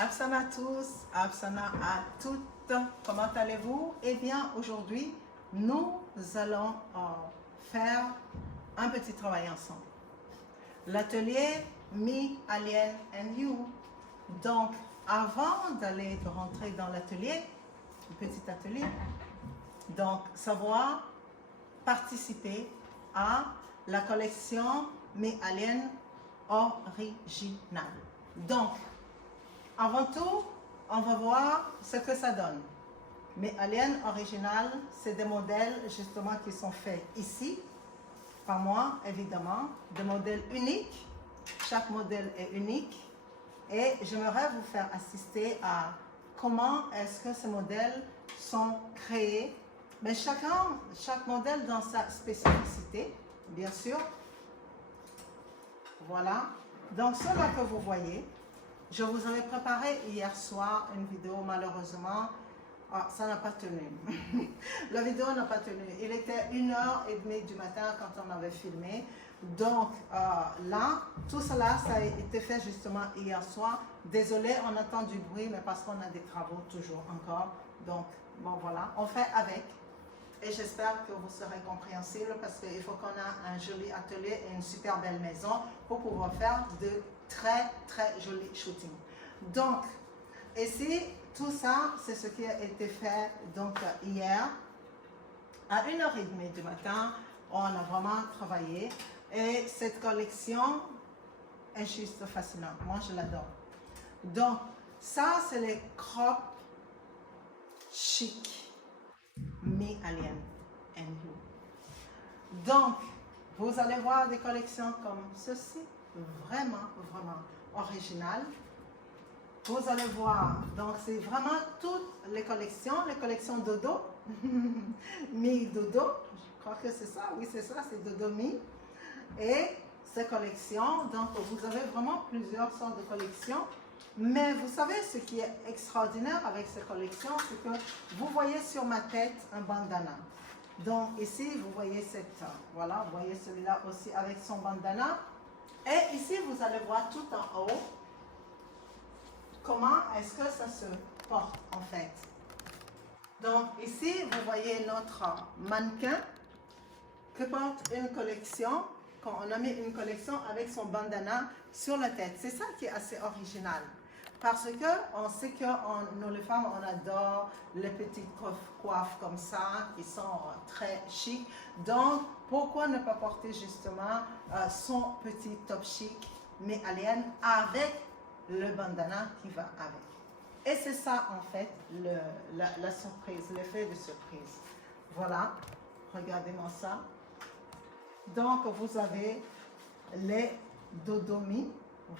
Afsana à tous, Afsana à toutes, comment allez-vous? Eh bien, aujourd'hui, nous allons faire un petit travail ensemble. L'atelier Me, Alien and You. Donc, avant d'aller rentrer dans l'atelier, le petit atelier, donc savoir participer à la collection Me Alien originale. Donc, avant tout, on va voir ce que ça donne. Mais Alien original, c'est des modèles justement qui sont faits ici, par moi évidemment, des modèles uniques. Chaque modèle est unique et j'aimerais vous faire assister à comment est-ce que ces modèles sont créés. Mais chaque modèle dans sa spécificité, bien sûr. Voilà. Donc cela que vous voyez, je vous avais préparé hier soir une vidéo, malheureusement, ça n'a pas tenu. La vidéo n'a pas tenu. Il était 1h30 du matin quand on avait filmé. Donc là, tout cela, ça a été fait justement hier soir. Désolé, on entend du bruit, mais parce qu'on a des travaux toujours encore. Donc, bon voilà, on fait avec. Et j'espère que vous serez compréhensible parce qu'il faut qu'on ait un joli atelier et une super belle maison pour pouvoir faire de très jolis shootings. Donc, ici, tout ça, c'est ce qui a été fait donc hier. À 1h30 du matin, on a vraiment travaillé. Et cette collection est juste fascinante. Moi, je l'adore. Donc, ça, c'est les crops chic. Me, Alien and You. Donc, vous allez voir des collections comme ceci, vraiment originales. Vous allez voir, donc c'est vraiment toutes les collections Dodo, Me Dodo, je crois que c'est ça, oui c'est ça, c'est Dodo Me. Et ces collections, donc vous avez vraiment plusieurs sortes de collections. Mais vous savez, ce qui est extraordinaire avec ces collections, c'est que vous voyez sur ma tête un bandana. Donc ici, vous voyez voilà, vous voyez celui-là aussi avec son bandana. Et ici, vous allez voir tout en haut, comment est-ce que ça se porte en fait. Donc ici, vous voyez notre mannequin qui porte une collection, quand on a mis une collection avec son bandana sur la tête. C'est ça qui est assez original. Parce que on sait que nous les femmes, on adore les petites coiffes comme ça, qui sont très chic. Donc, pourquoi ne pas porter justement son petit top chic, mais alien, avec le bandana qui va avec. Et c'est ça en fait la surprise, l'effet de surprise. Voilà, regardez-moi ça. Donc, vous avez les dodomi,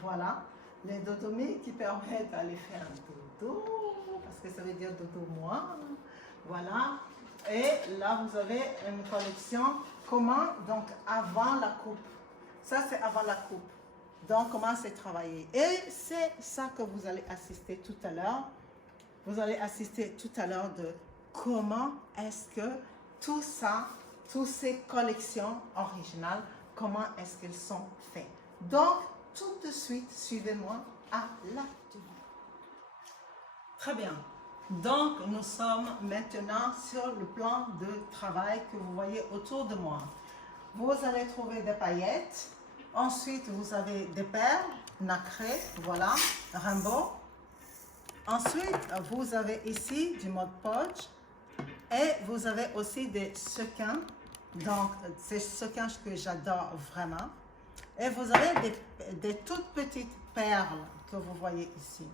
voilà. Les dodomi qui permettent d'aller faire dodo, parce que ça veut dire dodo moi, voilà. Et là, vous avez une collection, comment, donc avant la coupe. Ça, c'est avant la coupe. Donc, comment c'est travaillé. Et c'est ça que vous allez assister tout à l'heure. Vous allez assister tout à l'heure de comment est-ce que tout ça, toutes ces collections originales, comment est-ce qu'elles sont faites. Donc, tout de suite, suivez-moi à l'atelier. Très bien. Donc, nous sommes maintenant sur le plan de travail que vous voyez autour de moi. Vous allez trouver des paillettes. Ensuite, vous avez des perles nacrées, voilà, rainbow. Ensuite, vous avez ici du Mod Podge. Et vous avez aussi des sequins. Donc, c'est sequins que j'adore vraiment. Et vous avez des toutes petites perles que vous voyez ici.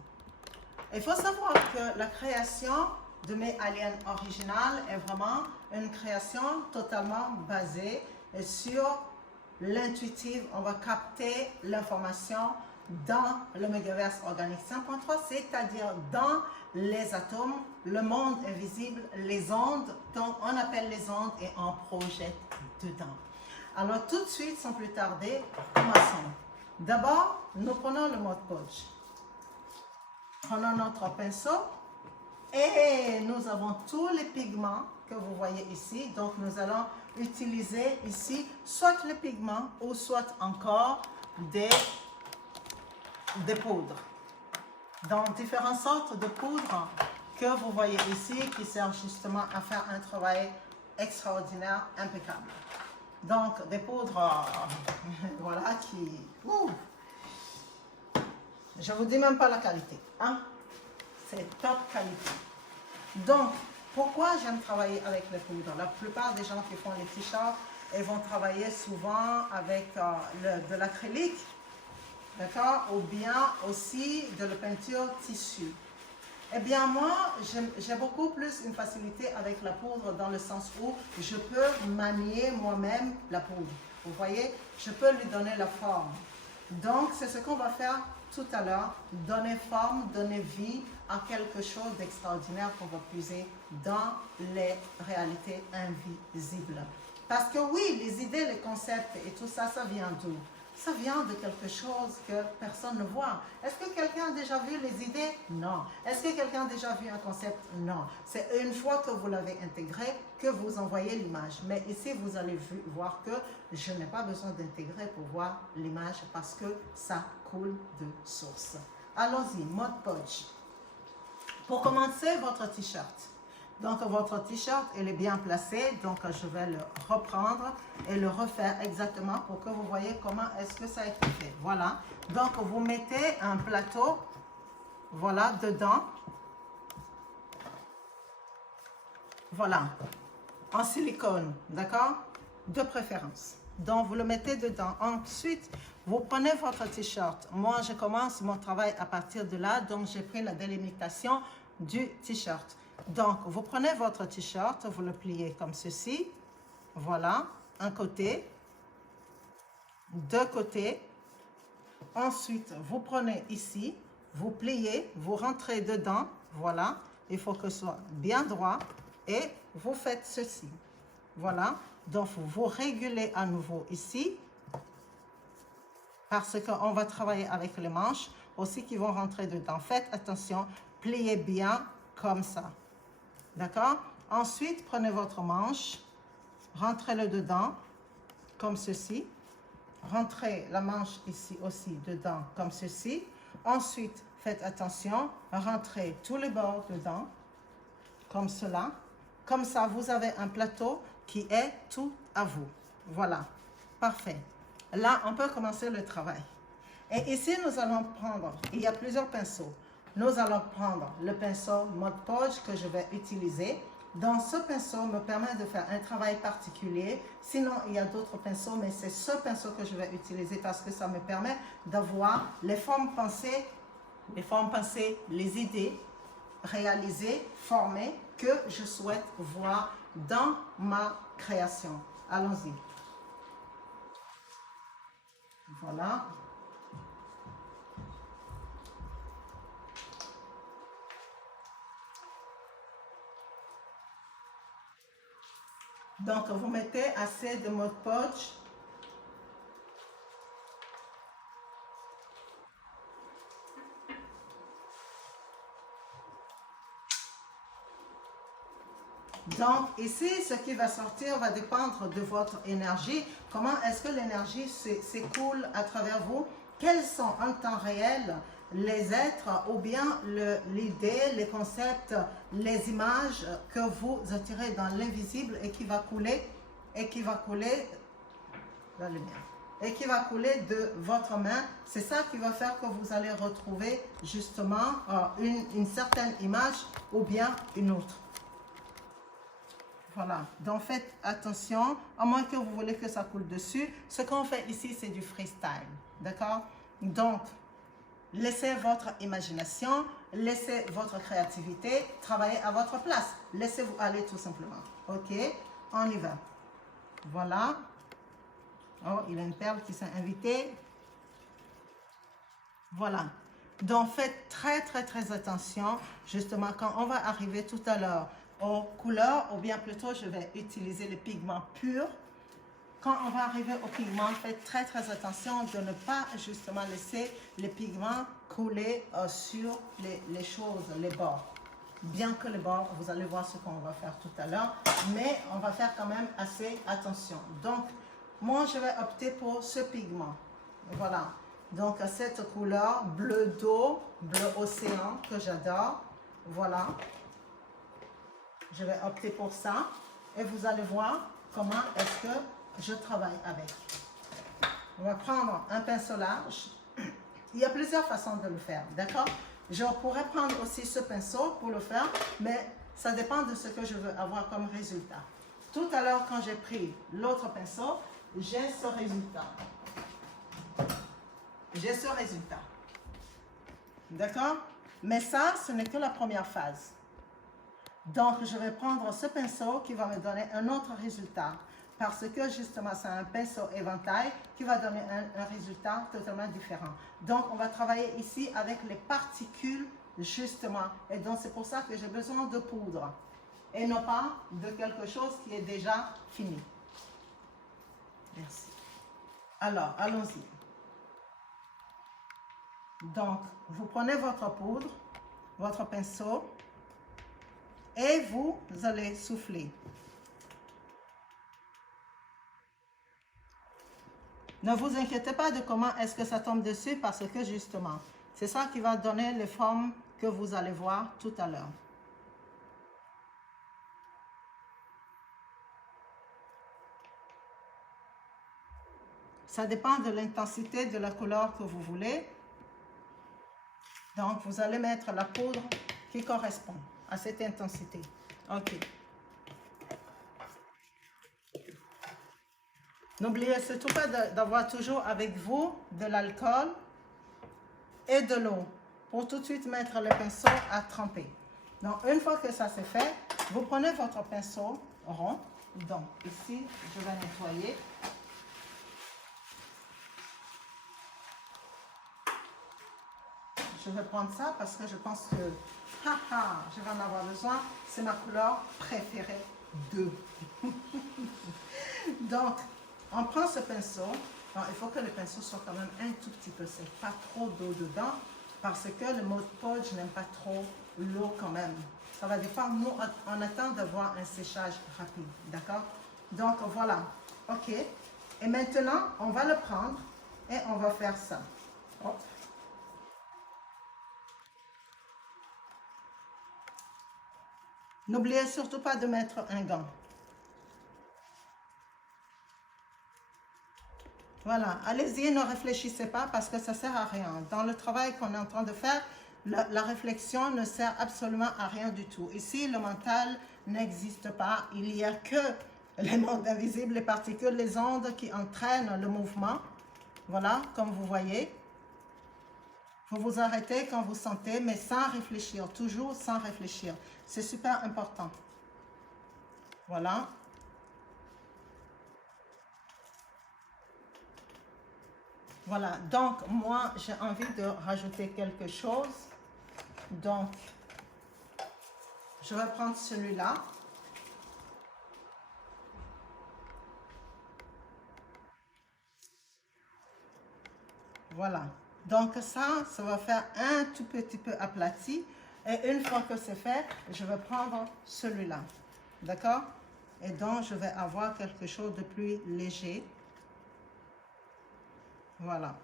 Il faut savoir que la création de mes aliens originales est vraiment une création totalement basée sur l'intuitive. On va capter l'information dans le mégaverse organique 5.3, c'est-à-dire dans les atomes, le monde invisible, les ondes. Donc, on appelle les ondes et on projette dedans. Alors, tout de suite, sans plus tarder, commençons. D'abord, nous prenons le Mod Podge. Prenons notre pinceau et nous avons tous les pigments que vous voyez ici. Donc, nous allons utiliser ici soit les pigments ou soit encore des poudres. dans différentes sortes de poudres que vous voyez ici qui servent justement à faire un travail extraordinaire, impeccable. Donc, des poudres, voilà, qui... je ne vous dis même pas la qualité, hein? C'est top qualité. Donc, pourquoi j'aime travailler avec les poudres? La plupart des gens qui font les t-shirts, ils vont travailler souvent avec de l'acrylique, d'accord? Ou bien aussi de la peinture tissu. Eh bien, moi, j'ai beaucoup plus une facilité avec la poudre dans le sens où je peux manier moi-même la poudre. Vous voyez, je peux lui donner la forme. Donc, c'est ce qu'on va faire tout à l'heure, donner forme, donner vie à quelque chose d'extraordinaire qu'on va puiser dans les réalités invisibles. Parce que oui, les idées, les concepts et tout ça, ça vient d'où? Ça vient de quelque chose que personne ne voit. Est-ce que quelqu'un a déjà vu les idées? Non. Est-ce que quelqu'un a déjà vu un concept? Non. C'est une fois que vous l'avez intégré que vous envoyez l'image. Mais ici, vous allez voir que je n'ai pas besoin d'intégrer pour voir l'image parce que ça coule de source. Allons-y, Mod Podge. Pour commencer, votre t-shirt. Donc, votre t-shirt, il est bien placé. Donc, je vais le reprendre et le refaire exactement pour que vous voyez comment est-ce que ça a été fait. Voilà. Donc, vous mettez un plateau, voilà, dedans. Voilà. En silicone, d'accord? De préférence. Donc, vous le mettez dedans. Ensuite, vous prenez votre t-shirt. Moi, je commence mon travail à partir de là. Donc, j'ai pris la délimitation du t-shirt. Donc, vous prenez votre t-shirt, vous le pliez comme ceci. Voilà, un côté, deux côtés. Ensuite, vous prenez ici, vous pliez, vous rentrez dedans. Voilà, il faut que ce soit bien droit. Et vous faites ceci. Voilà, donc vous régulez à nouveau ici. Parce qu'on va travailler avec les manches aussi qui vont rentrer dedans. Faites attention, pliez bien comme ça. D'accord? Ensuite, prenez votre manche, rentrez-le dedans, comme ceci. Rentrez la manche ici aussi dedans, comme ceci. Ensuite, faites attention, rentrez tous les bords dedans, comme cela. Comme ça, vous avez un plateau qui est tout à vous. Voilà, parfait. Là, on peut commencer le travail. Et ici, nous allons prendre, il y a plusieurs pinceaux. Nous allons prendre le pinceau Mod Podge que je vais utiliser. Donc, ce pinceau me permet de faire un travail particulier. Sinon, il y a d'autres pinceaux, mais c'est ce pinceau que je vais utiliser parce que ça me permet d'avoir les formes pensées, les idées réalisées, formées, que je souhaite voir dans ma création. Allons-y. Voilà. Donc, vous mettez assez de Mod Podge. Donc, ici, ce qui va sortir va dépendre de votre énergie. Comment est-ce que l'énergie s'écoule à travers vous? Quels sont en temps réel les êtres ou bien l'idée, les concepts, les images que vous attirez dans l'invisible et qui va couler la lumière et qui va couler de votre main. C'est ça qui va faire que vous allez retrouver justement une certaine image ou bien une autre. Voilà, donc faites attention, à moins que vous voulez que ça coule dessus. Ce qu'on fait ici, c'est du freestyle, d'accord? Donc, laissez votre imagination, laissez votre créativité travailler à votre place. Laissez-vous aller tout simplement. Ok, on y va. Voilà. Oh, il y a une perle qui s'est invitée. Voilà. Donc, faites très attention, justement, quand on va arriver tout à l'heure aux couleurs, ou bien plutôt, je vais utiliser les pigments purs. Quand on va arriver aux pigments, faites très attention de ne pas, justement, laisser les pigments couler sur les choses, les bords. Bien que les bords, vous allez voir ce qu'on va faire tout à l'heure, mais on va faire quand même assez attention. Donc, moi, je vais opter pour ce pigment. Voilà. Donc, cette couleur bleu d'eau, bleu océan que j'adore. Voilà. Je vais opter pour ça. Et vous allez voir comment est-ce que je travaille avec. On va prendre un pinceau large. Il y a plusieurs façons de le faire, d'accord? Je pourrais prendre aussi ce pinceau pour le faire, mais ça dépend de ce que je veux avoir comme résultat. Tout à l'heure, quand j'ai pris l'autre pinceau, j'ai ce résultat. J'ai ce résultat. D'accord? Mais ça, ce n'est que la première phase. Donc, je vais prendre ce pinceau qui va me donner un autre résultat. Parce que justement, c'est un pinceau éventail qui va donner un résultat totalement différent. Donc, on va travailler ici avec les particules, justement. Et donc, c'est pour ça que j'ai besoin de poudre. Et non pas de quelque chose qui est déjà fini. Merci. Alors, allons-y. Donc, vous prenez votre poudre, votre pinceau, et vous allez souffler. Ne vous inquiétez pas de comment est-ce que ça tombe dessus parce que justement, c'est ça qui va donner les formes que vous allez voir tout à l'heure. Ça dépend de l'intensité de la couleur que vous voulez. Donc, vous allez mettre la poudre qui correspond à cette intensité. OK. N'oubliez surtout pas d'avoir toujours avec vous de l'alcool et de l'eau pour tout de suite mettre le pinceau à tremper. Donc, une fois que ça c'est fait, vous prenez votre pinceau rond. Donc, ici, je vais nettoyer. Je vais prendre ça parce que je pense que je vais en avoir besoin. C'est ma couleur préférée d'eux. Donc, on prend ce pinceau. Alors, il faut que le pinceau soit quand même un tout petit peu sec, pas trop d'eau dedans, parce que le Mod Podge n'aime pas trop l'eau quand même. Ça va dépendre. Nous, on attend d'avoir un séchage rapide, d'accord? Donc, voilà. OK. Et maintenant, on va le prendre et on va faire ça. Hop. N'oubliez surtout pas de mettre un gant. Voilà, allez-y, ne réfléchissez pas parce que ça ne sert à rien. Dans le travail qu'on est en train de faire, la réflexion ne sert absolument à rien du tout. Ici, le mental n'existe pas. Il n'y a que les mondes invisibles, les particules, les ondes qui entraînent le mouvement. Voilà, comme vous voyez. Vous vous arrêtez quand vous sentez, mais sans réfléchir, toujours sans réfléchir. C'est super important. Voilà. Voilà, donc moi j'ai envie de rajouter quelque chose. Donc, je vais prendre celui-là. Voilà. Donc ça va faire un tout petit peu aplati. Et une fois que c'est fait, je vais prendre celui-là. D'accord? Et donc, je vais avoir quelque chose de plus léger. Voilà.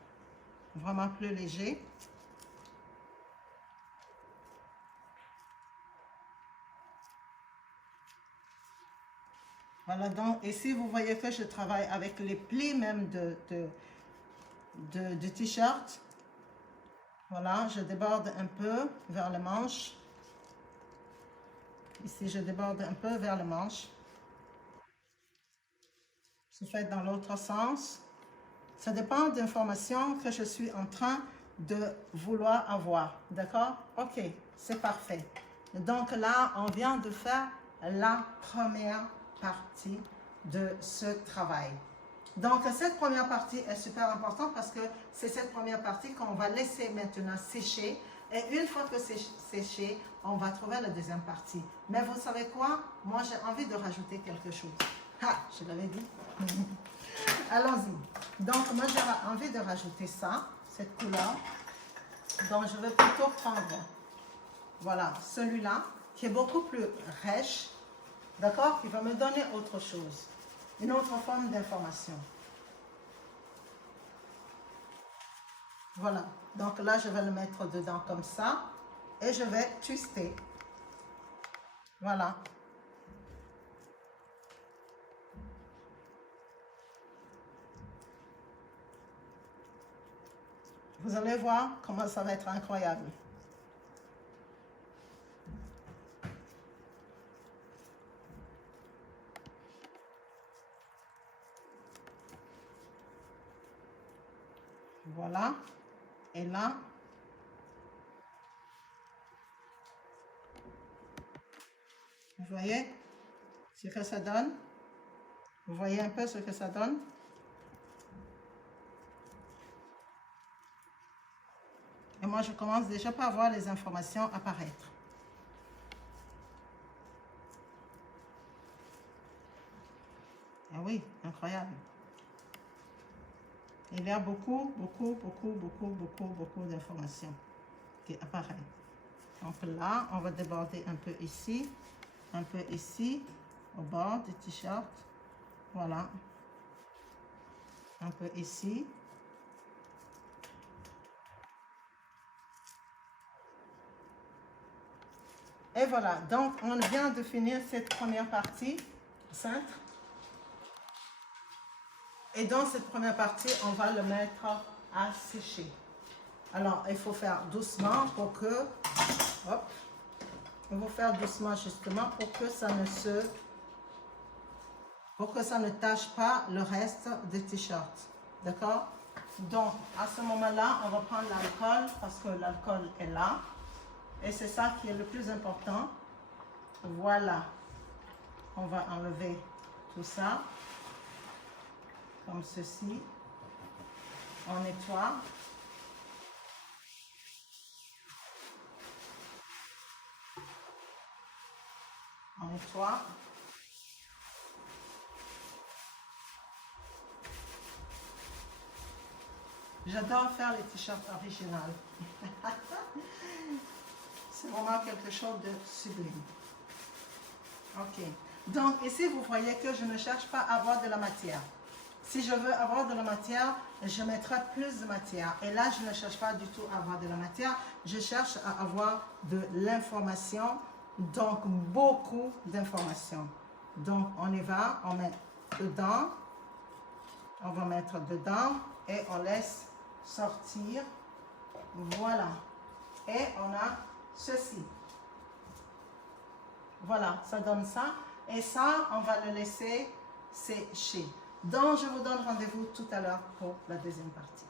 Vraiment plus léger. Voilà, donc ici, vous voyez que je travaille avec les plis même de t-shirt. Voilà, je déborde un peu vers le manche. Ici, je déborde un peu vers le manche. Je fais dans l'autre sens. Ça dépend de l'information que je suis en train de vouloir avoir. D'accord? OK, c'est parfait. Donc là, on vient de faire la première partie de ce travail. Donc, cette première partie est super importante parce que c'est cette première partie qu'on va laisser maintenant sécher. Et une fois que c'est séché, on va trouver la deuxième partie. Mais vous savez quoi? Moi, j'ai envie de rajouter quelque chose. Ah, je l'avais dit. Allons-y. Donc, moi, j'ai envie de rajouter ça, cette couleur. Donc, je vais plutôt prendre, voilà, celui-là, qui est beaucoup plus rêche, d'accord? Qui va me donner autre chose, une autre forme d'information. Voilà. Donc là, je vais le mettre dedans comme ça. Et je vais twister. Voilà. Vous allez voir comment ça va être incroyable. Voilà. Et là, vous voyez ce que ça donne? Vous voyez un peu ce que ça donne? Et moi, je commence déjà par voir les informations apparaître. Ah oui, incroyable. Il y a beaucoup d'informations qui apparaissent. Donc là, on va déborder un peu ici, au bord du t-shirt. Voilà. Un peu ici. Et voilà, donc on vient de finir cette première partie, cintre. Et dans cette première partie, on va le mettre à sécher. Alors, il faut faire doucement pour que, hop, il faut faire doucement justement pour que ça ne tâche pas le reste du t-shirt. D'accord? Donc, à ce moment-là, on va prendre l'alcool parce que l'alcool est là. Et c'est ça qui est le plus important. Voilà. On va enlever tout ça. Comme ceci. On nettoie. On nettoie. J'adore faire les t-shirts originaux. C'est vraiment quelque chose de sublime. Ok. Donc ici, vous voyez que je ne cherche pas à avoir de la matière. Si je veux avoir de la matière, je mettrai plus de matière. Et là, je ne cherche pas du tout à avoir de la matière. Je cherche à avoir de l'information. Donc, beaucoup d'informations. Donc, on y va. On met dedans. On va mettre dedans. Et on laisse sortir. Voilà. Et on a ceci. Voilà, ça donne ça. Et ça, on va le laisser sécher. Donc, je vous donne rendez-vous tout à l'heure pour la deuxième partie.